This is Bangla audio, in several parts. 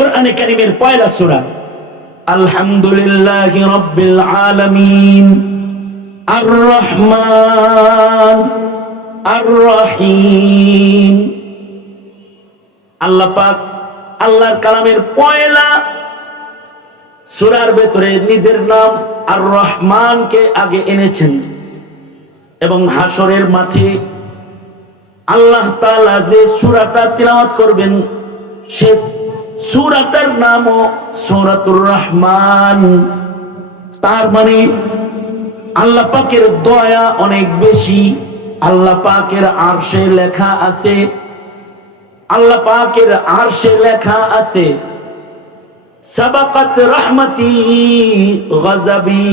কোরআনে কারীমের পয়লা সূরা। আলহামদুলিল্লাহি রাব্বিল আলামিন আর রহমান আর রহিম। আল্লাহ পাক আল্লাহর কালামের পয়লা সূরার ভেতরে নিজের নাম আর রহমানকে আগে এনেছেন এবং হাসরের মাঠে আল্লাহ তাআলা যে সূরাটা তিলাওয়াত করবেন সে সূরাটার নামও সূরাতুর রহমান। তার মানে আল্লাহ পাকের দয়া অনেক বেশি। আল্লাহ পাকের আরশে লেখা আছে, আল্লাহ পাকের আরশে লেখা আছে সাবাকাত রহমতি গজবি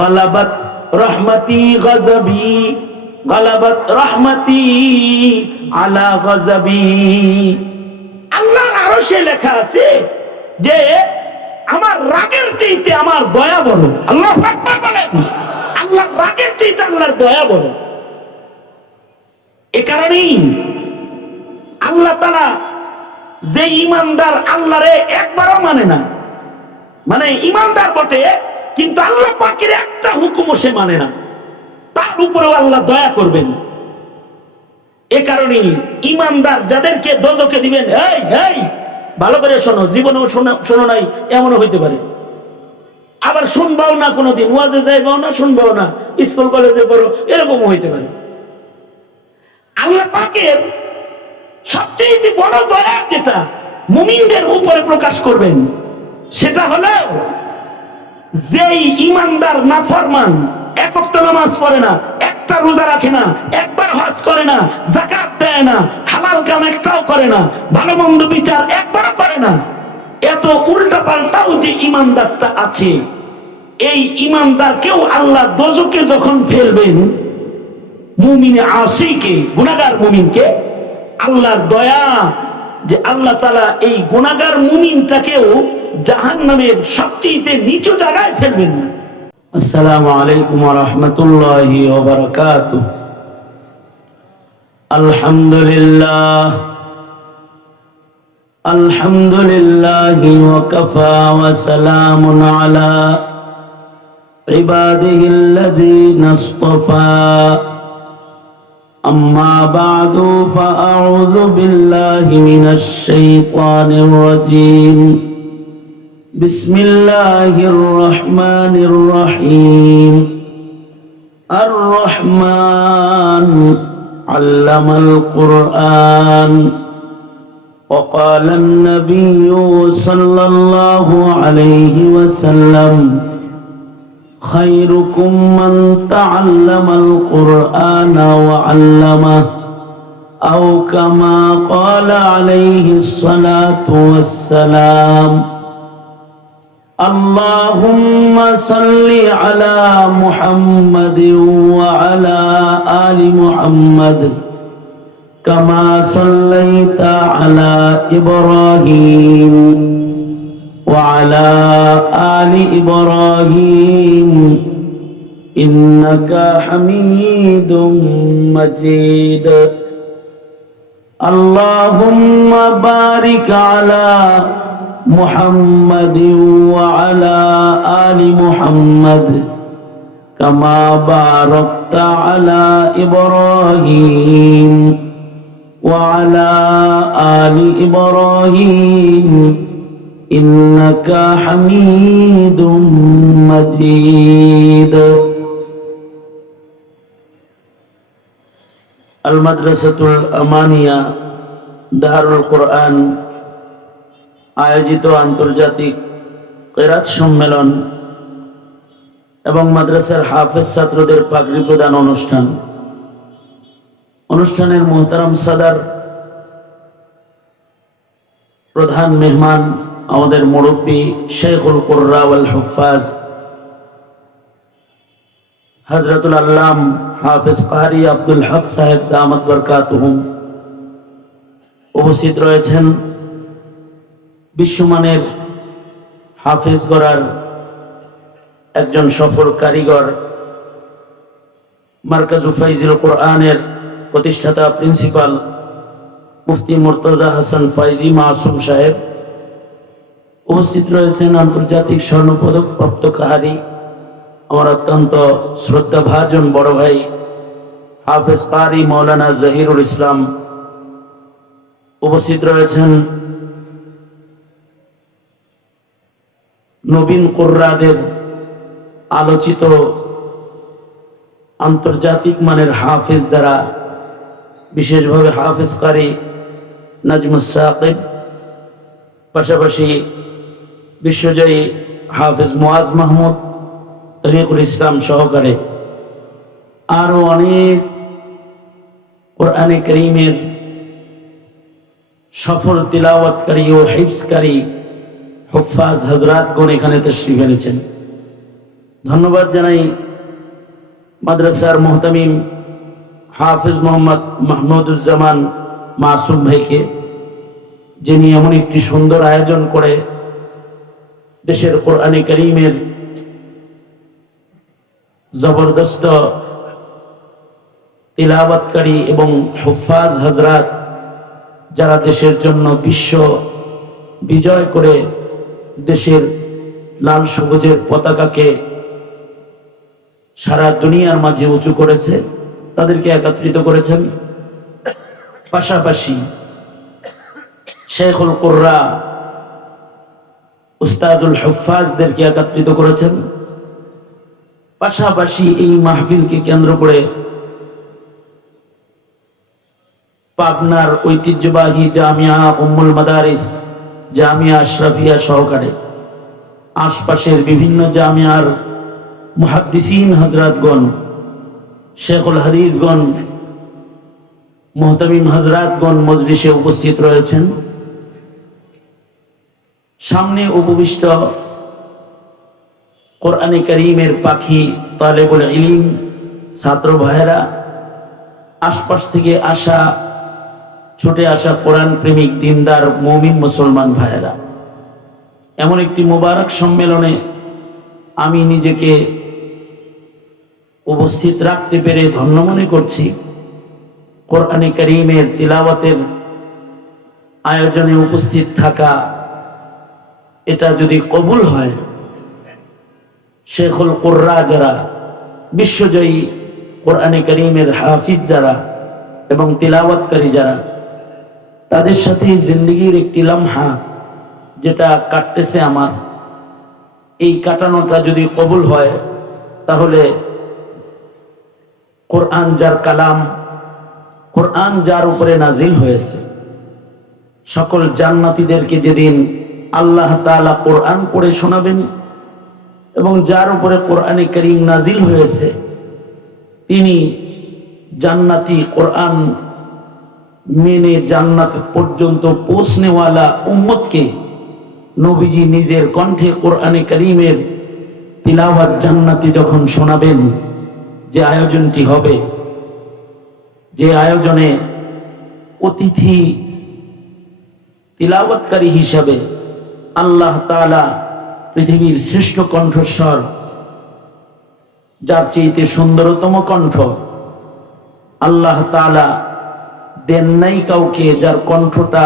গলাবাত রহমতি গজবি গলাবাত রহমতি আলা গজবি। আল্লাহর আরশে লেখা আছে যে আমার রাগের চাইতে আমার দয়া বড়। আল্লাহু আকবার বলেন। আল্লাহর রাগের চাইতে আল্লাহর দয়া বড়। এ কারণেই আল্লাহ তাআলা যে ঈমানদার আল্লাহরে একবারও মানে না, মানে ঈমানদার বটে কিন্তু আল্লাহ পাকের একটা হুকুমও সে মানে না, তার উপরেও আল্লাহ দয়া করবেন। এ কারণেই ঈমানদার যাদেরকে দোজখে দিবেন, এই এই ভালো করে শোনো, জীবনেও শোনো নাই এমনও হইতে পারে, আবার শুনবাও না, কোনোদিন ওয়াজে যাইবাও না, শুনবাও না, স্কুল কলেজে পড়ো, এরকমও হইতে পারে। আল্লাহ পাকের সবচেয়ে বড় দয়া যেটা মুমিনদের উপরে প্রকাশ করবেন সেটা হলো যেই ঈমানদার নাফরমান, এক ওয়াক্ত নামাজ পড়ে না, একটা রোজা রাখে না, একবার হজ করে না, যাকাত দেয় না, হালাল কাম একটাও করে না, ভালো মন্দ বিচার একবারও করে না, এত উল্টা পাল্টাও যে ঈমানদারটা আছে, এই ঈমানদারকেও আল্লাহ দোজখে যখন ফেলবেন, মুমিনে আসিকে গুনাহগার মুমিনকে আল্লাহর দয়া যে আল্লাহ তাআলা এই গুনাহগার মুমিনটাকেও জাহান্নামের সবচেয়ে নিচু জায়গায় ফেলবেন না। আসসালামু আলাইকুম ওয়া রাহমাতুল্লাহি ওয়া বারাকাতুহু। আলহামদুলিল্লাহ আলহামদুলিল্লাহি ওয়া কাফা ওয়া সালামুন আলা ইবাদিহিল্লাযীনা ইসতাফা। أما بعد فأعوذ بالله من الشيطان الرجيم. بسم الله الرحمن الرحيم. الرحمن علم القرآن. وقال النبي صلى الله عليه وسلم خيركم من تعلم القرآن وعلمه أو كما قال عليه الصلاة والسلام. اللهم صل على محمد وعلى آل محمد كما صليت على إبراهيم وعلى آل إبراهيم إنك حميد مجيد. اللهم بارك على محمد وعلى آل محمد كما باركت على إبراهيم وعلى آل إبراهيم إنك حميد مجيد. المدرسة الأمانية দারুল কোরআন আয়োজিত আন্তর্জাতিক কিরাত সম্মেলন এবং মাদ্রাসার হাফেজ ছাত্রদের পাগড়ি প্রদান অনুষ্ঠানের মুহতারাম সাদার, প্রধান মেহমান আমাদের মুরব্বী শেখুল কুররা ওয়াল হুফাজ হযরতুল আল্লাম হাফেজ কারি আব্দুল হক সাহেব দামাত বরকাতুহুম, উপস্থিত রয়েছেন বিশ্বমানের হাফেজ গড়ার একজন সফল কারিগর, মার্কাজু ফাইজুল কোরআনের প্রতিষ্ঠাতা প্রিন্সিপাল মুফতি মুর্তজা হাসান ফাইজি মাসুম সাহেব, উপস্থিত রয়েছেন আন্তর্জাতিক স্বর্ণপদক প্রাপ্তকারী আমার অত্যন্ত শ্রদ্ধাভাজন বড় ভাই হাফেজ কারি মৌলানা জহিরুল ইসলাম। উপস্থিত রয়েছেন নবীন কুররাদের আলোচিত আন্তর্জাতিক মানের হাফেজ যারা, বিশেষভাবে হাফেজ কারি নাজমুস সাকিব, পাশাপাশি বিশ্বজয়ী হাফেজ মুআজ মাহমুদ, তরিকুল ইসলাম সহকারে আরো অনেক কোরআনে কারীমের সফল তিলাওয়াতকারী ও হিফজকারী হুফাজ হযরতগণ এখানে তাশরীফ এনেছেন। ধন্যবাদ জানাই মাদ্রাসার মুহতামিম হাফেজ মোহাম্মদ মাহমুদুজ্জামান মাসুম ভাইকে, যিনি এমন একটি সুন্দর আয়োজন করে দেশের কোরআনে কারীমের জবরদস্ত তিলাওয়াতকারী এবং হুফাজ হযরত যারা দেশের জন্য বিশ্ব বিজয় করে দেশের লাল সবুজের পতাকাকে সারা দুনিয়ার মাঝে উঁচু করেছে, তাদেরকে একত্রিত করেছেন। পাশাপাশি শেখুল কুররা উস্তাদুল হুফাজদেরকে একত্রিত করেছেন। পাশাপাশি এই মাহফিলকে কেন্দ্র করে পাবনার ঐতিহ্যবাহী জামিয়া উম্মুল মাদারিস, জামিয়া আশরাফিয়া সহকারে আশপাশের বিভিন্ন জামিয়ার মুহাদ্দিসিন হযরতগণ, শেখুল হাদিসগণ, মুহতামিম হযরতগণ মজলিসে উপস্থিত রয়েছেন। সামনে উপবিষ্ট কোরআনে কারীমের পাখি তালেবুল ইলম ছাত্র ভাইয়েরা, আশপাশ থেকে আসা ছুটে আসা কোরআন প্রেমিক দিনদার মুমিন মুসলমান ভাইয়েরা, এমন একটি মোবারক সম্মেলনে আমি নিজেকে উপস্থিত রাখতে পেরে ধন্য মনে করছি। কোরআনে কারীমের তিলাওয়াতের আয়োজনে উপস্থিত থাকা, এটা যদি কবুল হয়, শেখুল কুররা যারা, বিশ্বজয়ী কোরআনে কারীমের হাফিজ যারা এবং তিলাওয়াতকারী যারা, তাদের সাথে জিন্দেগির একটি লম্হা যেটা কাটতেছে আমার, এই কাটানোটা যদি কবুল হয়, তাহলে কোরআন যার কালাম, কোরআন যার উপরে নাজিল হয়েছে, সকল জান্নাতীদেরকে যেদিন আল্লাহ তাআলা কোরআন পড়ে শোনাবেন এবং যার উপরে কোরআনে কারীম নাজিল হয়েছে, তিনি জান্নাতি কোরআন মেনে জান্নাত পর্যন্ত পৌঁছনেওয়ালা উম্মতকে নবীজি নিজের কণ্ঠে কোরআনে কারীমের তিলাওয়াত জান্নাতি যখন শোনাবেন, যে আয়োজনটি হবে, যে আয়োজনে অতিথি তিলাওয়াতকারী হিসাবে আল্লাহ তাআলা পৃথিবীর শ্রেষ্ঠ কণ্ঠস্বর, যার চেয়ে সুন্দরতম কণ্ঠ আল্লাহ তাআলা দেন নাই কাউকে, যার কণ্ঠটা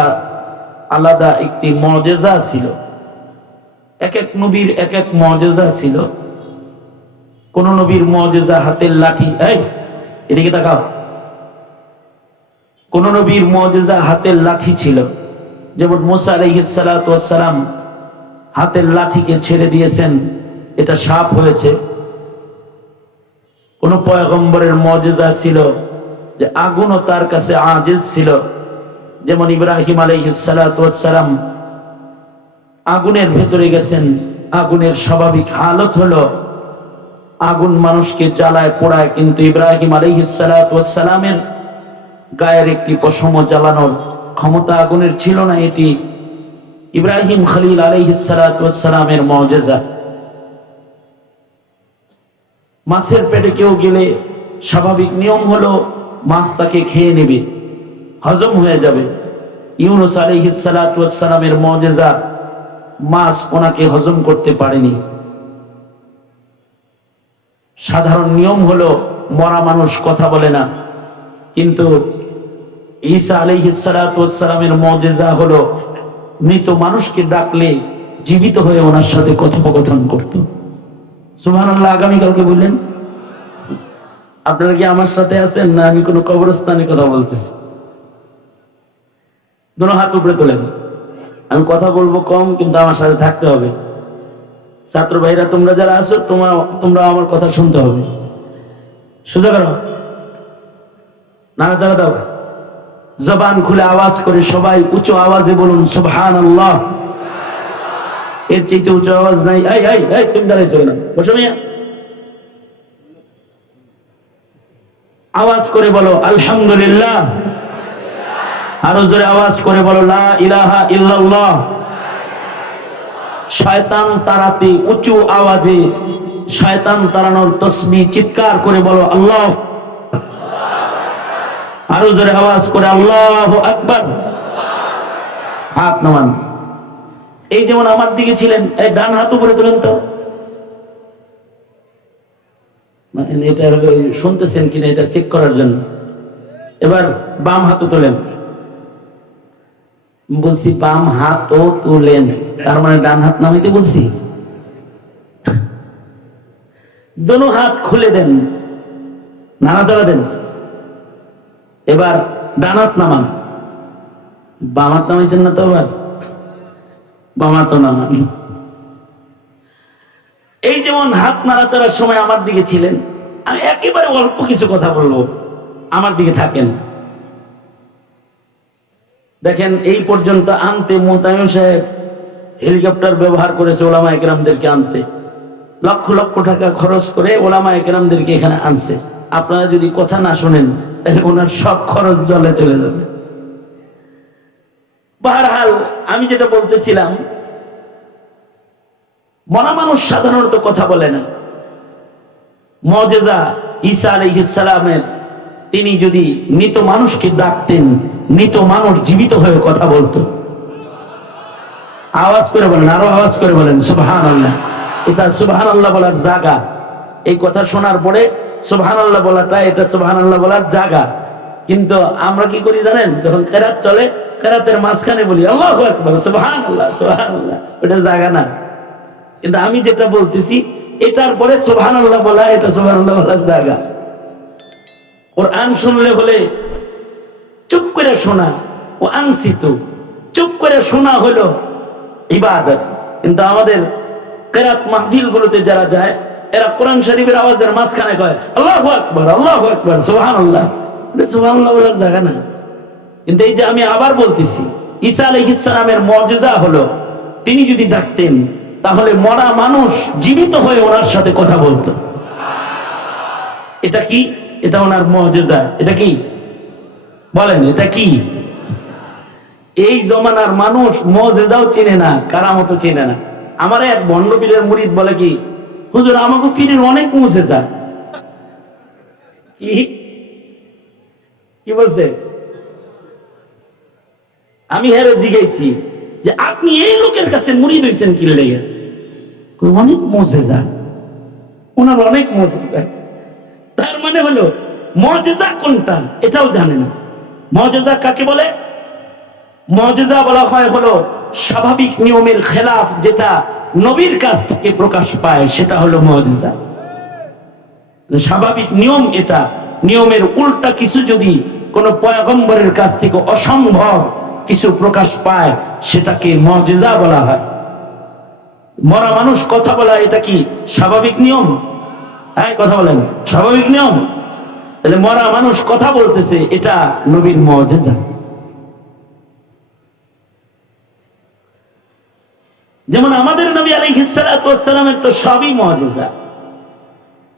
আলাদা একটি মুজিজা ছিল। এক এক নবীর এক এক মুজিজা ছিল। কোন নবীর মুজিজা হাতের লাঠি, এই এদিকে তাকাও, কোন নবীর মুজিজা হাতের লাঠি ছিল, যেমন মুসা আলাইহিস সালাতু ওয়াস সালাম হাতের লাঠিকে ছেড়ে দিয়েছেন, এটা সাপ হয়েছে। কোন পয়গম্বরের মুজিজা ছিল যে আগুনও তার কাছে আজিজ ছিল, যেমন ইব্রাহিম আলাইহিস সালাতু ওয়াস সালাম আগুনের ভেতরে গেছেন, আগুনের স্বাভাবিক হালত হলো আগুন মানুষকে জ্বালায় পোড়ায়, কিন্তু ইব্রাহিম আলাইহিস সালাতু ওয়াস সালামের গায়ের একটি পশমও জ্বালানোর ক্ষমতা আগুনের ছিল না। এটি ইব্রাহিম খলিল আলাইহিস সালাতু ওয়াস সালামের মুজিজা। মাছের পেটে কেউ গেলে স্বাভাবিক নিয়ম হলো মাছ তাকে খেয়ে নেবে, হজম হয়ে যাবে। ইউনূস আলাইহিস সালাতু ওয়াস সালামের মুজিজা, মাছ ওনাকে হজম করতে পারেনি। সাধারণ নিয়ম হলো মরা মানুষ কথা বলে না, কিন্তু ঈসা আলাইহিস সালাতু ওয়াস সালামের মুজিজা হলো মৃত মানুষকে ডাকলে জীবিত হয়ে ওনার সাথে কথোপকথন করত। সুবহানাল্লাহ। আগামীকালকে বললেন, আপনারা কি আমার সাথে আছেন না আমি কোনো কবরস্থানে কথা বলতেছি? দুটো হাত উপরে তোলেন। আমি কথা বলবো কম, কিন্তু আমার সাথে থাকতে হবে। ছাত্র ভাইরা তোমরা যারা আছো তোমরা আমার কথা শুনতে হবে। সোজা করো, নাড়াচাড়া দাও, জবান খুলে আওয়াজ করে সবাই উঁচু আওয়াজে বলুন সুবহানাল্লাহ। এর চাইতে উঁচু আওয়াজ নাই। এই এই এই তুমি দাঁড়াইছো না, বসো মিয়া। আওয়াজ করে বলো আলহামদুলিল্লাহ। আরো জোরে আওয়াজ করে বলো লা ইলাহা ইল্লাল্লাহ। শয়তান তাড়াতে উঁচু আওয়াজে শয়তান তাড়ানোর তাসবিহ চিৎকার করে বলো আল্লাহ। আরো জোরে আওয়াজ করে আল্লাহু আকবার। হাত নামান। এই যেমন আমার দিকে ছিলেন, এই ডান হাত উপরে তোলেন তো। মানে এটা শুনতেছেন কিনা এটা চেক করার জন্য। এবার বাম হাত তোলেন। বলছি বাম হাতও তুলেন, তার মানে ডান হাত নামাইতে বলছি। দোনো হাত খুলে দেন, নাড়াচাড়া দেন। এবার ডান হাত নামান। বাম হাত নামাইছেন না তো? আবার বাম হাত নামান। এই যেমন হাত নাড়াচাড়ার সময় আমার দিকে ছিলেন, আমি একেবারে অল্প কিছু কথা বলবো, আমার দিকে থাকেন। দেখেন এই পর্যন্ত আনতে মোহতামিম সাহেব হেলিকপ্টার ব্যবহার করেছে ওলামায়ে কেরামদেরকে আনতে। লক্ষ লক্ষ টাকা খরচ করে ওলামায়ে কেরামদেরকে এখানে আনছে। আপনারা যদি কথা না শুনেন তাহলে ওনার সব খরচ জলে চলে যাবে। বহরহাল আমি যেটা বলতেছিলাম, মনা মানুষ সাধারণত কথা বলে না। মুজিজা ঈসা আলাইহিস সালামের, তিনি যদি মৃত মানুষকে ডাকতেন, মৃত মানুষ জীবিত হয়ে কথা বলতো। আওয়াজ করে বলেন, আরো আওয়াজ করে বলেন সুবহানাল্লাহ। এটা সুবহানাল্লাহ বলার জায়গা। এই কথা শোনার পরে সুবহানাল্লাহ বলাটা, এটা সুবহানাল্লাহ বলার জায়গা। কিন্তু আমরা কি করি জানেন, যখন কেরাত চলে কেরাতের মাঝখানে বলি আল্লাহু আকবার, সুবহানাল্লাহ সুবহানাল্লাহ, ওটা জায়গা না। কিন্তু আমি যেটা বলতেছি এটার পরে সুবহানাল্লাহ বলা, এটা সুবহানাল্লাহ বলার জায়গা। কোরআন শুনলে হলে চুপ করে শোনা, ও আনসিতু, চুপ করে শোনা হলো ইবাদত। কিন্তু আমাদের কেরাত মাহফিল গুলোতে যারা যায়, এরা কোরআন শরীফের আওয়াজের মাঝখানে কয় আল্লাহু আকবার, আল্লাহু আকবার, সুবহানাল্লাহ। এটা সুবহানাল্লাহ বলার জায়গা না। কিন্তু এই যে আমি আবার বলতেছি, ঈসা আলাইহিস সালামের মুজিজা হলো, তিনি যদি ডাকতেন তাহলে মরা মানুষ জীবিত হয়ে ওনার সাথে কথা বলতো। এটা কি? এটা ওনার মুজিজা। এটা কি বলেন, এটা কি? এই জমানার মানুষ মুজিজাও চিনে না, কারামতও চিনে না। আমার এক ভণ্ড পীরের মুরিদ বলে কি, হুজুর আমাকে পীরের অনেক মুজিজা। কি কি বলছে? আমি হেরে জিজ্ঞাসি যে আপনি এই লোকের কাছে মুরিদ হইছেন কি লেগে? অনেক মুজিজা, ওনার অনেক মুজিজা। তার মানে হলো মুজিজা কোনটা এটাও জানে না। মুজিজা কাকে বলে? মুজিজা বলা হয় হলো স্বাভাবিক নিয়মের খেলাফ, যেটা নবীর কাছ থেকে প্রকাশ পায়, সেটা হলো মুজিজা। স্বাভাবিক নিয়ম এটা, নিয়মের উল্টা কিছু যদি কোন পয়গম্বরের কাছ থেকে অসম্ভব কিছু প্রকাশ পায়, সেটাকে মুজিজা বলা হয়। মরা মানুষ কথা বলা, এটা কি স্বাভাবিক নিয়ম? হ্যাঁ কথা বলেন, স্বাভাবিক নিয়ম। তাহলে মরা মানুষ কথা বলতেছে, এটা নবীর মুজিজা। যেমন আমাদের নবী আলাইহিস সালাতু ওয়াস সালামের তো সবই মুজিজা।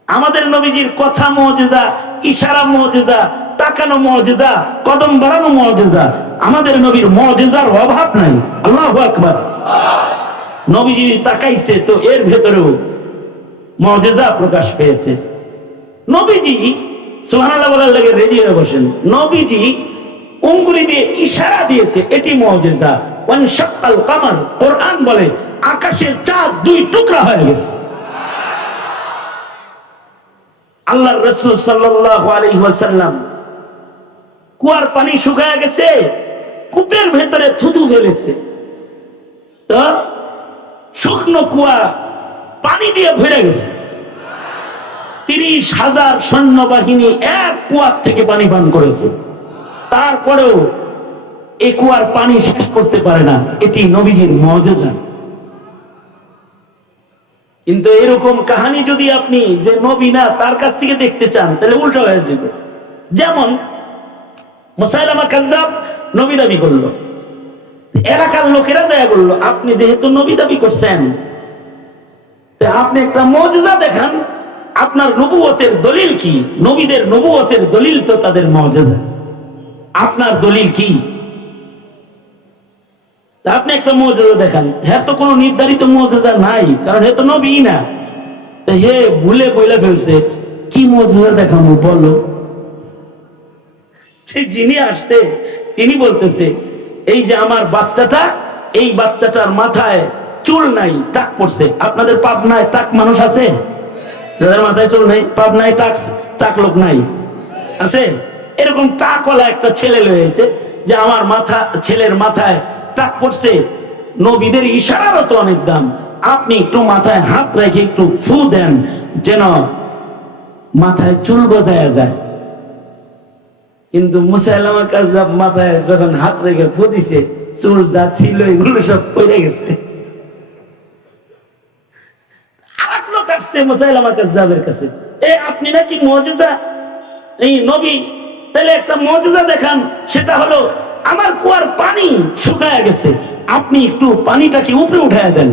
আমাদের নবীজির কথা মুজিজা, ইশারা মুজিজা, তাকানো মুজিজা, কদম বাড়ানো মুজিজা। আমাদের নবীর মুজিজার অভাব নাই। আল্লাহু আকবার। নবীজি তাকাইছে তো এর ভেতরেও মুজিজা প্রকাশ পেয়েছে। নবীজি সুবহানাল্লাহ বলার লাগে রেডি হয়ে বসেন। নবীজি আঙ্গুলি দিয়ে ইশারা দিয়েছে, এটি মুজিজা। ওয়ানশাক্কাল কামার, কোরআন বলে আকাশের চাঁদ দুই টুকরা হয়ে গেছে। আল্লাহর রাসূল সাল্লাল্লাহু আলাইহি ওয়াসাল্লাম, কুয়ার পানি শুকায় গেছে, কূপের ভেতরে থুতু ঝরেছে। তো শুকনো কুয়া পানি দিয়ে ভরে গেছে। 30,000 সৈন্যবাহিনী এক কুয়ার থেকে পানি পান করেছে, তারপরেও এই কুয়ার পানি শেষ করতে পারে না। এটি নবীজির মুজিজা। কিন্তু এরকম কাহিনী যদি আপনি যে নবী না তার কাছ থেকে দেখতে চান, তাহলে উল্টো হয়ে যাবে। যেমন মুসাইলামা কাজ্জাব নবী দাবি করলো, এলাকার লোকেরা যায় বললো, আপনি যেহেতু নবী দাবি করছেন, আপনি একটা মুজিজা দেখান। আপনার নবুয়তের দলিল কি? নবীদের নবুয়তের দলিল তো তাদের মুজিজা। আপনার দলিল কি? আপনি একটা মুজিজা দেখান। হ্যাঁ, তো কোনো নির্ধারিত মুজিজা নাই, কারণ হে তো নবী না। তো হে ভুলে বইলা ফেলছে, কি মুজিজা দেখাবো বলো। যিনি আসছে তিনি বলতেছে, এই যে আমার বাচ্চাটা, এই বাচ্চাটার মাথায় চুল নাই, টাক পড়ছে। আপনাদের পাবনায় টাক মানুষ আছে? যাদের মাথায় চুল নাই, পাবনায় টাক লোক নাই আছে? এরকম টাকওয়ালা একটা ছেলে লয়েছে যে আমার ছেলের মাথায় টাক পড়ছে। নবীদের ইশারারও তো অনেক দাম। আপনি একটু মাথায় হাত রেখে একটু ফু দেন, যেন মাথায় চুল গজায়া যায়। কিন্তু মুসাইলামা কাজ্জাব মাথায় যখন হাত রেখে ফু দিছে, চুল যা ছিল এগুলো সব পড়ে গেছে। আরেক লোক আসছে মুসাইলামা কাজ্জাবের কাছে, আপনি নাকি মুজিজা, এই নবী, তাহলে একটা মুজিজা দেখান। সেটা হলো আমার কুয়ার পানি শুকায় গেছে, আপনি একটু পানিটাকে উপরে উঠায় দেন।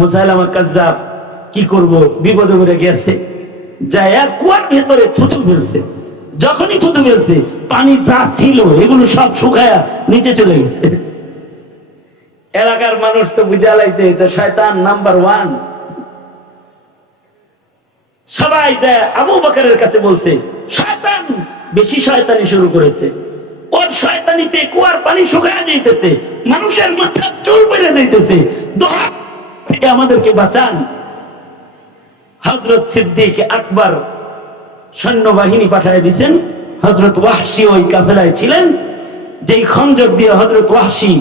মুসাইলামা কাজ্জাব কি করব, বিপদে পড়ে গেছে, যায় কুয়ার ভেতরে থুতু ফেলছে। যখনই থুতু ফেলছে, পানি যা ছিল এগুলো সব শুকায়া নিচে চলে গেছে। এলাকার মানুষ তো বুঝা লাইছে এটা শয়তান নাম্বার 1। সবাই যায় আবু বকরের কাছে বলছে, শয়তান বেশি শয়তানি শুরু করেছে, ওর শয়তানিতে কুয়ার পানি শুকায়া যাইতেছে, মানুষের মাথা চুল বেড়ে যাইতেছে, দোয়া থেকে আমাদেরকে বাঁচান। হযরত সিদ্দিক আকবর সৈন্যবাহিনী পাঠিয়ে দিয়েছেন। হযরত ওয়াহশী ওই কাফেলায় ছিলেন, যেই খঞ্জর দিয়ে হযরত ওয়াহশী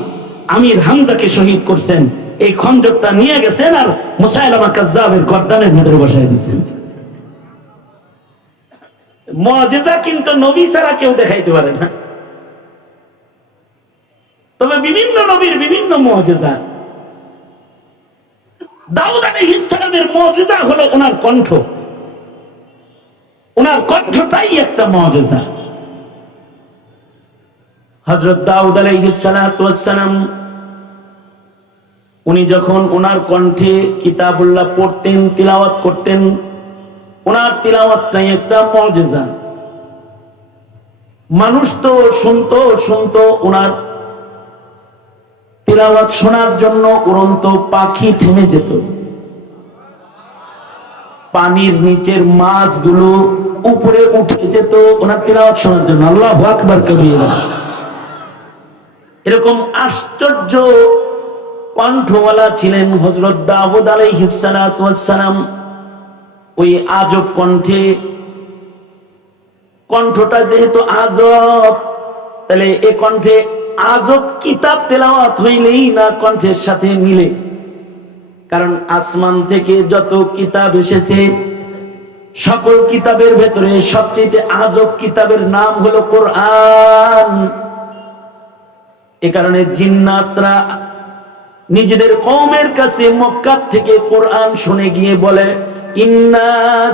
আমির হামজাকে শহীদ করছেন, এই খঞ্জরটা নিয়ে গেছেন আর মুসাইলামা কাজ্জাবের গর্দানের ভিতরে বসায় দিয়েছেন। মুজিজা কিন্তু নবী ছাড়া কেউ দেখাইতে পারে না, তবে বিভিন্ন নবীর বিভিন্ন মুজিজা। দাউদ আলাইহিস সালামের মুজিজা হলো ওনার কণ্ঠ। ওনার কণ্ঠটাই একটা মুজিজা। হযরত দাউদ আলাইহিস সালাম উনি যখন ওনার কণ্ঠে কিতাবুল্লাহ পড়তেন, তিলাওয়াত করতেন, ওনার তিলাওয়াতটাই একটা মুজিজা। মানুষ তো শুনতো ওনার তিলাওয়াত শোনার জন্য উড়ন্ত পাখি থেমে যেত, পানির নিচের মাছগুলো উপরে উঠে যেত ওনার তিলাওয়াত শোনার জন্য। আল্লাহু আকবার কবীরা। এরকম আশ্চর্য কণ্ঠওয়ালা ছিলেন হযরত দাউদ আলাইহিস সালাম। ওই আজব কণ্ঠটা যেহেতু আজব, তাহলে এ কণ্ঠে আজব কিতাব তেলাওয়াত হইলেই না কণ্ঠের সাথে মিলে। কারণ আসমান থেকে যত কিতাব এসেছে, সকল কিতাবের ভেতরে সবচেয়ে আজব কিতাবের নাম হলো কোরআন। এ কারণে জিন্নাতরা নিজেদের কওমের কাছে মক্কা থেকে কোরআন শুনে গিয়ে বলে, ইন্না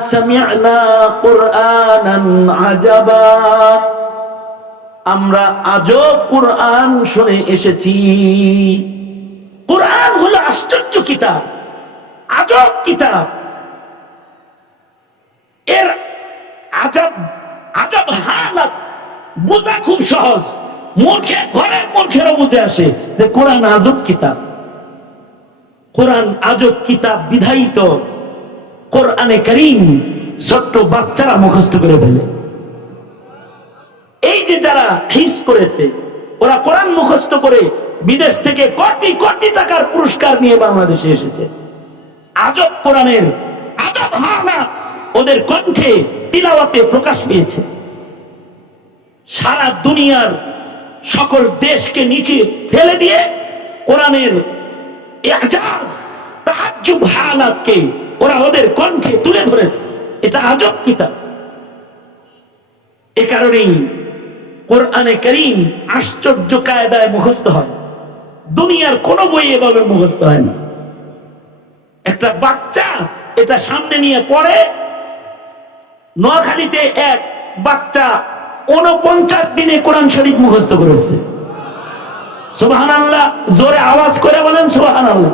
সামি'না কুরআনান আজাবা, আমরা আজব কোরআন শুনে এসেছি। কোরআন হলো আশ্চর্য কিতাব, আজব কিতাব। এর আজব হালাত বোঝা খুব সহজ। ঘরের মূর্খেরও বুঝে আসে যে কোরআন আজব কিতাব। কোরআন আজব কিতাব বিধায়িত কোরআনে কারীম ছোট্ট বাচ্চারা মুখস্থ করে ফেলে। এই যে যারা হিফজ করেছে, ওরা কোরআন মুখস্থ করে বিদেশ থেকে কোটি কোটি টাকার পুরস্কার নিয়ে বাংলাদেশে এসেছে। আজব কোরআনের আজব হালাত ওদের কণ্ঠে তিলাওয়াতে প্রকাশ পেয়েছে। সারা দুনিয়ার সকল দেশকে নিচে ফেলে দিয়ে কোরআনের ইজাজ তাআজ্জুব হালাতকে ওরা ওদের কণ্ঠে তুলে ধরেছে। এটা আজব কিতাব। এ কারণেই কোরআনে কারীম আশ্চর্য কায়দায় মুখস্থ হয়। দুনিয়ার কোন বই এভাবে মুখস্থ হয় না। একটা বাচ্চা এটা সামনে নিয়ে পড়ে। নোয়াখালীতে এক বাচ্চা 49 দিনে কোরআন শরীফ মুখস্থ করেছে। সুবহানাল্লাহ, জোরে আওয়াজ করে বলেন সুবহানাল্লাহ।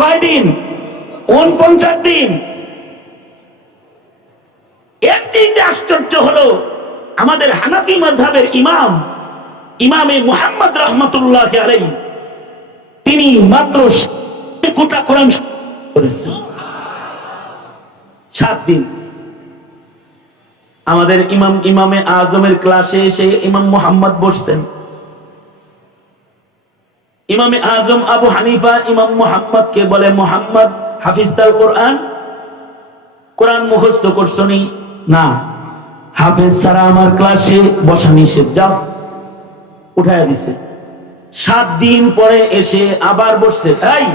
কয়দিন? 49 দিন। এর চেয়ে আশ্চর্য হলো আমাদের হানাফি মাযহাবের ইমামে মুহাম্মদ রাহমাতুল্লাহি আলাইহি, তিনি মাত্র গোটা কোরআন করেছেন 7 দিন। আমাদের ইমামে আজমের ক্লাসে এসে ইমাম মুহাম্মদ বসছেন। ইমামে আজম আবু হানিফা ইমাম মুহাম্মদকে বলে, মুহাম্মদ হাফিজতাল কোরআন, কোরআন মুখস্থ করছনি? না, হাফেজ ছাড়া আমার ক্লাসে বসা নিষেধ, যাও। উঠায়া দিছে। 7 দিন পরে এসে আবার বসছে। এই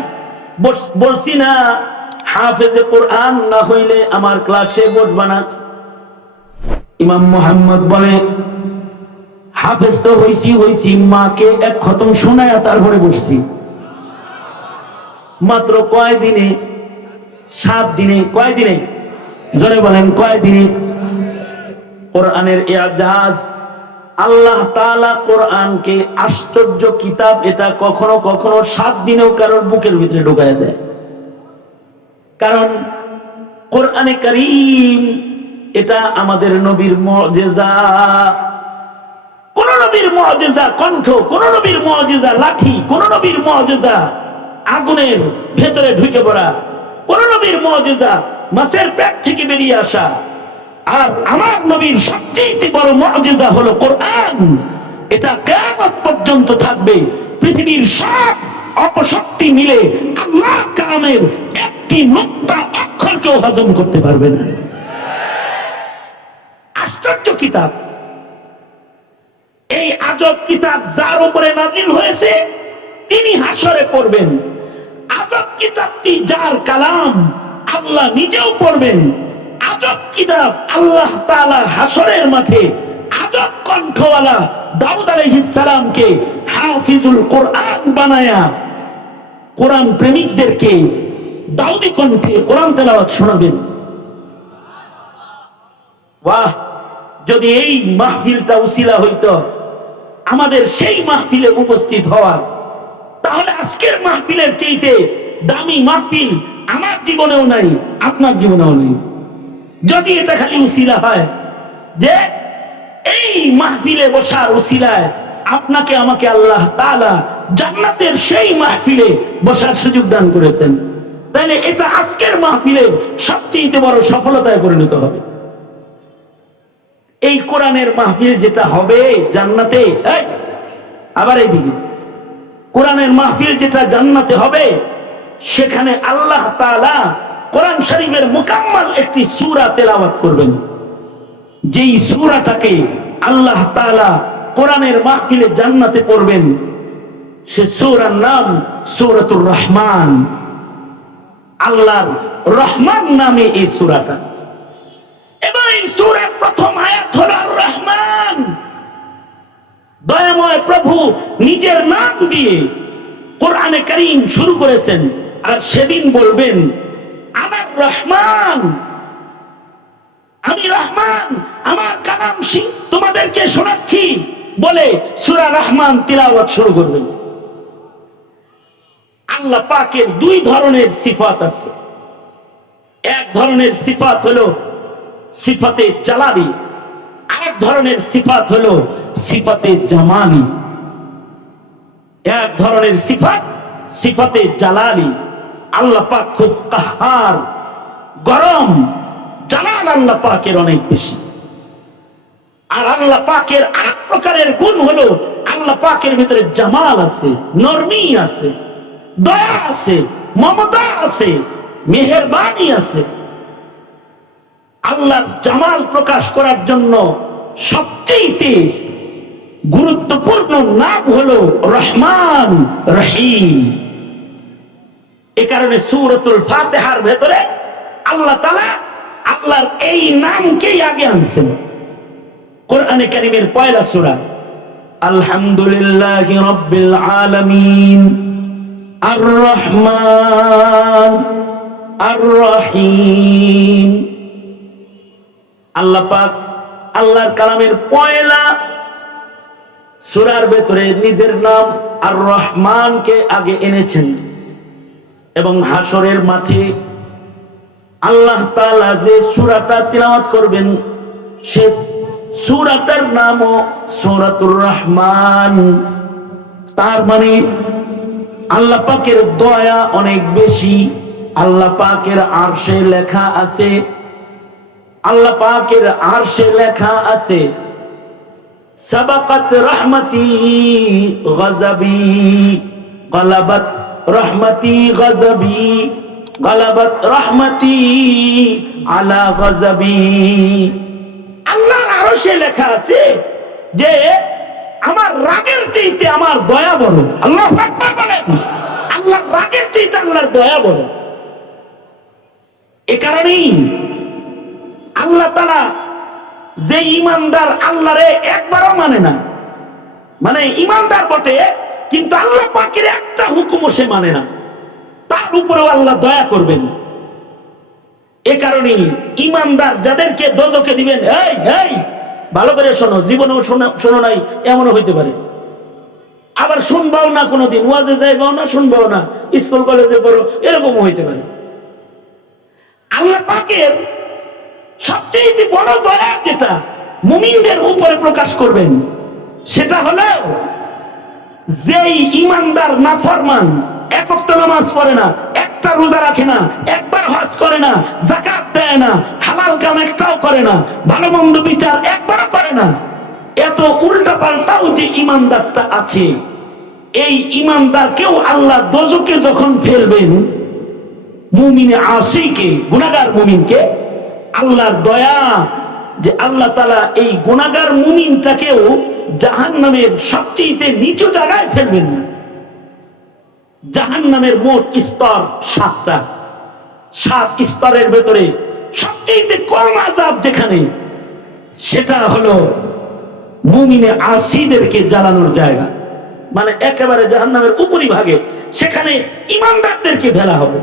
বলছি না হাফেজে কোরআন না হইলে আমার ক্লাসে বসবা না? ইমাম মুহাম্মদ বলে, হাফেজ তো হইছি, মাকে এক খতম শোনায়া তারপরে বসছি। মাত্র কয়দিনে? 7 দিনে। কয়দিনে? জোরে বলেন কয়দিনে? কোরআনের ইজাজ, আল্লাহ তাআলা কোরআনকে আশ্চর্য কিতাব, এটা কখনো কখনো 7 দিনেও কারোর বুকের ভিতরে ঢুকায় দেয়। কারণ কোরআনে কারীম এটা আমাদের নবীর মুজিজা। কোন নবীর মুজিজা কণ্ঠ, কোন নবীর মুজিজা লাঠি, কোন নবীর মুজিজা আগুনের ভেতরে ঢুকে পড়া, কোন নবীর মুজিজা মাছের পেট থেকে বেরিয়ে আসা। আর আমার নবীর সবচেয়ে বড় মুজিজা হলো কোরআন। এটা কিয়ামত পর্যন্ত থাকবে। পৃথিবীর সব অপশক্তি মিলে আল্লাহর কালামের একটি নুক্তা অক্ষরকেও হজম করতে পারবে না। আশ্চর্য কিতাব। এই আজব কিতাব যার উপরে নাজিল হয়েছে তিনি হাসরে পড়বেন। আজব কিতাবটি যার কালাম, আল্লাহ নিজেও পড়বেন। আজব কিতাব আল্লাহ তাআলা হাসরের মাঠে আজব কণ্ঠওয়ালা দাউদ আলাইহিস সালামকে হাফিজুল কোরআন বানায়া কোরআন প্রেমিকদেরকে দাউদি কণ্ঠে কোরআন তেলাওয়াত শোনাবেন। বাহ! যদি এই মাহফিলটা উসিলা হইতো আমাদের সেই মাহফিলে উপস্থিত হওয়ার, তাহলে আজকের মাহফিলের চাইতে দামি মাহফিল আমার জীবনেও নাই, আপনার জীবনেও নেই। যদি এটা খালি উসিলা হয় যে এই মাহফিলে বসার উসিলায় আপনাকে আমাকে আল্লাহ তাআলা জান্নাতের সেই মাহফিলে বসার সুযোগ দান করেছেন, তাহলে এটা আজকের মাহফিলের সবচেয়ে বড় সফলতায় পরিণত হবে। এই কোরআনের মাহফিল যেটা হবে জান্নাতে, আবার এইদিকে কোরআনের মাহফিল যেটা জান্নাতে হবে, সেখানে আল্লাহ তাআলা কোরআন শরীফের মুকাম্মাল একটি সূরা তেলাওয়াত করবেন। যেই সূরাটাকে আল্লাহ তাআলা কোরআনের মাহফিলে জান্নাতে পড়বেন, সে সূরার নাম সূরাতুর রহমান। আল্লাহর রহমান নামে এই সূরাটা। এবং এই সূরার প্রথম আয়াত হলো আর রহমান। দয়াময় প্রভু নিজের নাম দিয়ে কোরআনে কারীম শুরু করেছেন, আর সেদিন বলবেন আমার রহমান, আমি রহমান, আমার কালাম তোমাদেরকে শোনাচ্ছি বলে সূরা রহমান তিলাওয়াত শুরু করবেন। আল্লাহ পাকের 2 ধরনের সিফাত আছে। এক ধরনের সিফাত হলো সিফাতে জালালি, আরেক ধরনের সিফাত হলো সিফাতে জামালি। এক ধরনের সিফাত সিফাতে জালালি, আল্লাহ পাক খুব কাহার, গরম, জালাল আল্লাহ পাকের অনেক বেশি। আর আল্লাহ পাকের আরেক প্রকারের গুণ হলো আল্লাহ পাকের ভিতরে জামাল আছে, নরমি আছে, দয়া আছে, মমতা আছে, মেহেরবানি আছে। আল্লাহর জামাল প্রকাশ করার জন্য সবচেয়ে গুরুত্বপূর্ণ নাম হলো রহমান রহিম। এ কারণে সূরাতুল ফাতিহার ভেতরে আল্লাহ তাআলা আল্লাহর এই নামকেই আগে আনছেন। কোরআনে কারীমের পয়লা সূরা আলহামদুলিল্লাহি রাব্বিল আলামিন আর রহমান আর রহিম। আল্লাহ পাক আল্লাহর কালামের পয়লা সূরার ভেতরে নিজের নাম আর রহমানকে আগে এনেছেন এবং হাসরের মাঠে আল্লাহ তাআলা যে সূরাটা তিলাওয়াত করবেন সে সূরাটার নামও সূরাতুর রহমান। তার মানে আল্লাহ পাকের দয়া অনেক বেশি। আল্লাহ পাকের আরশে লেখা আছে, আল্লাহ পাকের আরশে লেখা আছে সাবাকাত রহমতি গজবি গলাবাত রহমতি গজবি গলাবাত রহমতি আলা গজবি। আল্লাহর আরশে লেখা আছে যে আমার রাগের চাইতে আমার দয়া বড়। আল্লাহু আকবার বলেন। আল্লাহর রাগের চাইতে আল্লাহর দয়া বড়। এ কারণেই আল্লাহ তাআলা যে ইমানদার আল্লাহরে একবারও মানে না, মানে ইমানদার বটে কিন্তু আল্লাহ পাকের একটা হুকুমও সে মানে না, তার উপরেও আল্লাহ দয়া করবেন। এ কারণেই ইমানদার যাদেরকে দোজখে দিবেন, এই এই ভালো করে শোনো, জীবনেও শোনো নাই এমনও হইতে পারে, আবার শুনবাও না, কোনোদিন ওয়াজে যাইবাও না, শুনবাও না, স্কুল কলেজে পড়ো, এরকমও হইতে পারে। আল্লাহ পাকের সবচেয়ে বড় দয়া যেটা মুমিনদের উপরে প্রকাশ করবেন সেটা হলো যেই ইমানদার নাফরমান, এক ওয়াক্ত নামাজ পড়ে না, একটা রোজা রাখে না, একবার হজ করে না, যাকাত দেয় না, হালাল কাম একটাও করে না, ভালো মন্দ বিচার একবারও করে না, এত উল্টা পাল্টাও যে ইমানদারটা আছে, এই ইমানদারকেও আল্লাহ দোজখে যখন ফেলবেন, মুমিনে আসিকে গুনাহগার মুমিনকে আল্লাহর দয়া যে আল্লাহ তাআলা এই গুনাহগার মুমিনটাকেও জাহান্নামের সবচেয়ে নিচু জায়গায় ফেলবেন না। জাহান্নামের মোট স্তর 7টা। 7 স্তরের ভেতরে সবচেয়ে কম আযাব যেখানে, সেটা হলো মুমিনে আসিদেরকে জ্বালানোর জায়গা, মানে একেবারে জাহান্নামের উপরি ভাগে, সেখানে ইমানদারদেরকে ফেলা হবে।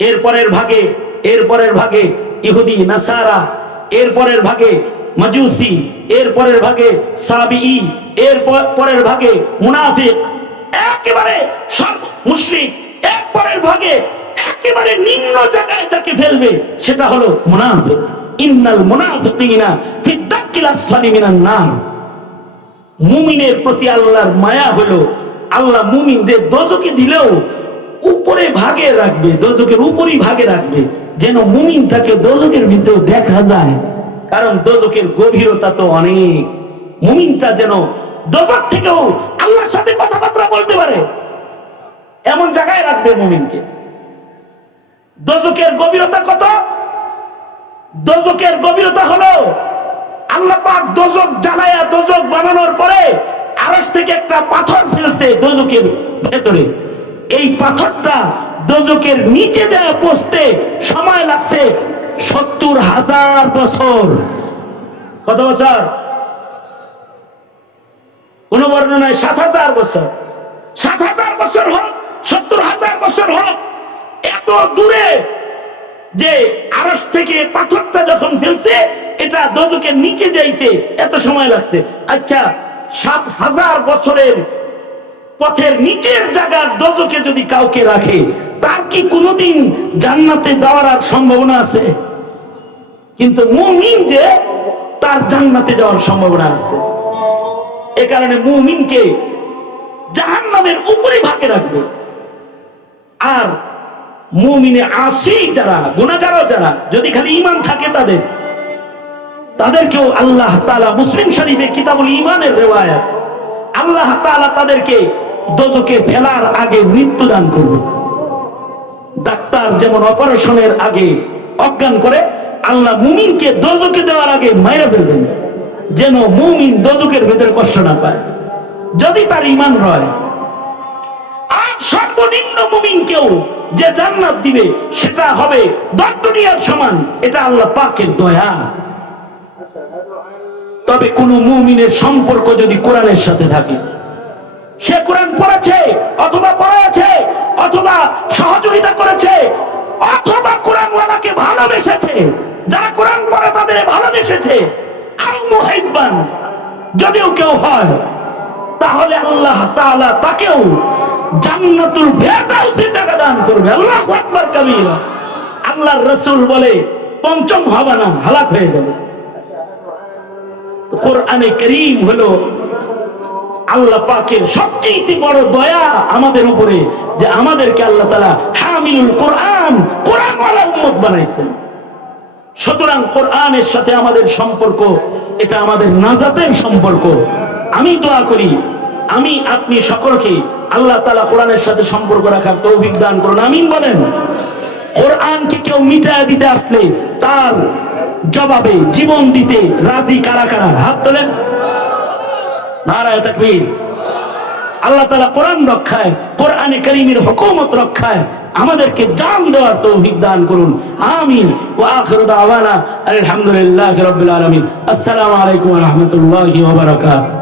এরপরের ভাগে ইহুদি নাসারা, এরপরের ভাগে মাজুসি, এরপরের ভাগে সাবিঈ, এরপরের ভাগে মুনাফিক, একেবারে সব মুশরিক, এরপরের ভাগে একেবারে নিম্ন জায়গায় যাকে ফেলবে সেটা হলো মুনাফিক। ইন্নাল মুনাফিকিনা ফি দারকিল আসফালি মিনান নার। মুমিনের প্রতি আল্লাহর মায়া হলো আল্লাহ মুমিনদের দোজখে দিলেও উপরে ভাগে রাখবে, দোজখের উপরই ভাগে রাখবে, যেন মুমিনটাকে দোজখের ভিতরে দেখা যায়। কারণ দোজখের গভীরতা তো অনেক, মুমিনটা যেন দোজখ থেকেও আল্লাহর সাথে কথাবার্তা বলতে পারে এমন জায়গায় রাখবে মুমিনকে। দোজখের গভীরতা কত? দোজখের গভীরতা হলো আল্লাহ পাক দোজখ জ্বালায়া দোজখ বানানোর পরে আরশ থেকে একটা পাথর ফেলছে দোজখের ভেতরে। এই পাথরটা দোজখের নিচে যায় পৌঁছতে সময় লাগছে ৭০,০০০ বছর। কত বছর? কোন বর্ণনায় ৭০০০ বছর। ৭০০০ বছর হোক, ৭০,০০০ বছর হোক, এত দূরে যে আরশ থেকে পাথরটা যখন ফেলছে, এটা দোজখের নিচে যাইতে এত সময় লাগছে। আচ্ছা, ৭০০০ বছরের পথের নিচের জায়গার দোজখে যদি কাউকে রাখে, তার কি কোনোদিন জান্নাতে যাওয়ার আর সম্ভাবনা আছে? কিন্তু মুমিন যে, তার জান্নাতে যাওয়ার সম্ভাবনা আছে। এ কারণে মুমিনকে জাহান্নামের উপরে ভাগে রাখবে। আর মুমিনে আসি যারা, গুনাহগার যারা, যদি খালি ঈমান থাকে তাদেরকেও আল্লাহ তাআলা মুসলিম শরীফে কিতাবুল ঈমানের রিওয়ায়াত, আল্লাহ তাআলা তাদেরকে দোজখে ফেলার আগে মৃত্যু দান করবে। ডাক্তার যেমন অপারেশনের আগে অজ্ঞান করে, আল্লাহ মুমিনকে দোজখে দেওয়ার আগে মাইরা ফেলবেন, যেন মুমিন দোজখের ভিতরে কষ্ট না পায়, যদি তার ঈমান রয়। আর সর্বনিম্ন মুমিনকেও কেউ যে জান্নাত দিবে সেটা হবে 10 দুনিয়ার সমান, এটা আল্লাহ পাকের দয়া। তবে কোন মুমিনের সম্পর্ক যদি কোরআনের সাথে থাকে, সে কোরআন পড়েছে অথবা পড়েছে অথবা সহযোগিতা করেছে অথবা কোরআনওয়ালাকে ভালোবেসেছে, যারা কোরআন পড়ে তাদের ভালোবেসেছে, আল মুহিব্বান যদিও কেউ হয়, তাহলে আল্লাহ তাআলা তাকেও জান্নাতুল ফেরদাউসে জায়গা দান করবে। আল্লাহু আকবার কাবীরা। আল্লাহর রাসূল বলে পঞ্চম হবে না, হালাক হয়ে যাবে। কোরআনে কারীম হলো আল্লাহ পাকের সবচেয়ে বড় দয়া আমাদের উপরে, যে আমাদেরকে আল্লাহ তাআলা হামিলুল কোরআন, কোরআনওয়ালা উম্মত বানাইছেন। সুতরাং কোরআনের সাথে আমাদের সম্পর্ক, এটা আমাদের নাজাতের সম্পর্ক। আমি দোয়া করি, আমি আপনি সকলকে আল্লাহ তাআলা কোরআনের সাথে সম্পর্ক রাখার তৌফিক দান করুন, আমিন বলেন। কোরআনকে কেউ মিটায় দিতে আসলে তার জবাবে জীবন দিতে রাজি কারা কারা? হাত তোলেন। নারায়ে তাকবীর। আল্লাহ তাআলা কোরআন রক্ষায়, কোরআনে কারীমের হুকুমত রক্ষায় আমাদেরকে জান দেওয়ার তৌফিক দান করুন, আমিন। ওয়া আখিরু দাওয়ানা আলহামদুলিল্লাহি রাব্বিল আলামিন। আসসালামু আলাইকুম ওয়া রাহমাতুল্লাহি ওয়া বারাকাতুহু।